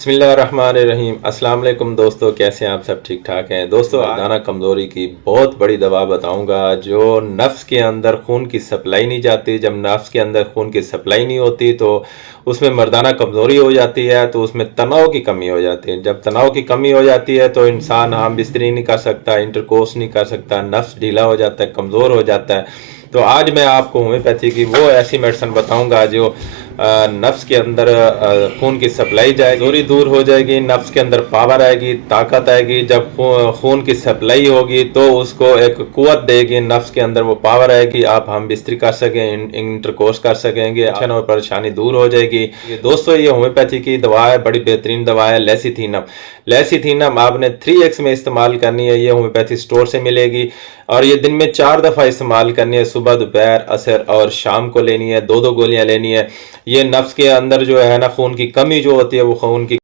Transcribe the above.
बिस्मिल्लाहिर्रहमानिर्रहीम। अस्सलाम वालेकुम दोस्तों, कैसे हैं आप? सब ठीक ठाक हैं दोस्तों। मर्दाना कमज़ोरी की बहुत बड़ी दवा बताऊंगा जो नफ्स के अंदर खून की सप्लाई नहीं जाती। जब नफ्स के अंदर खून की सप्लाई नहीं होती तो उसमें मर्दाना कमज़ोरी हो जाती है, तो उसमें तनाव की कमी हो जाती है। जब तनाव की कमी हो जाती है तो इंसान हम बिस्तरी नहीं कर सकता, इंटरकोर्स नहीं कर सकता, नफ्स ढीला हो जाता है, कमज़ोर हो जाता है। तो आज मैं आपको होम्योपैथी की वो ऐसी मेडिसिन बताऊंगा जो नफ्स के अंदर खून की सप्लाई जाएगी, कमजोरी दूर हो जाएगी, नफ्स के अंदर पावर आएगी, ताकत आएगी। जब खून की सप्लाई होगी तो उसको एक कुव्वत देगी, नफ्स के अंदर वो पावर आएगी, आप हम बिस्तरी कर सकें, इंटरकोर्स कर सकेंगे, टेंशन और परेशानी दूर हो जाएगी। ये दोस्तों, ये होम्योपैथी की दवा है, बड़ी बेहतरीन दवा है लेसिथीनम। लेसिथीनम आपने 3x में इस्तेमाल करनी है। ये होम्योपैथी स्टोर से मिलेगी और ये दिन में 4 दफ़ा इस्तेमाल करनी है, सुबह, दोपहर, असर और शाम को लेनी है। 2-2 गोलियां लेनी है। ये नफ्स के अंदर जो है ना, खून की कमी जो होती है, वो खून की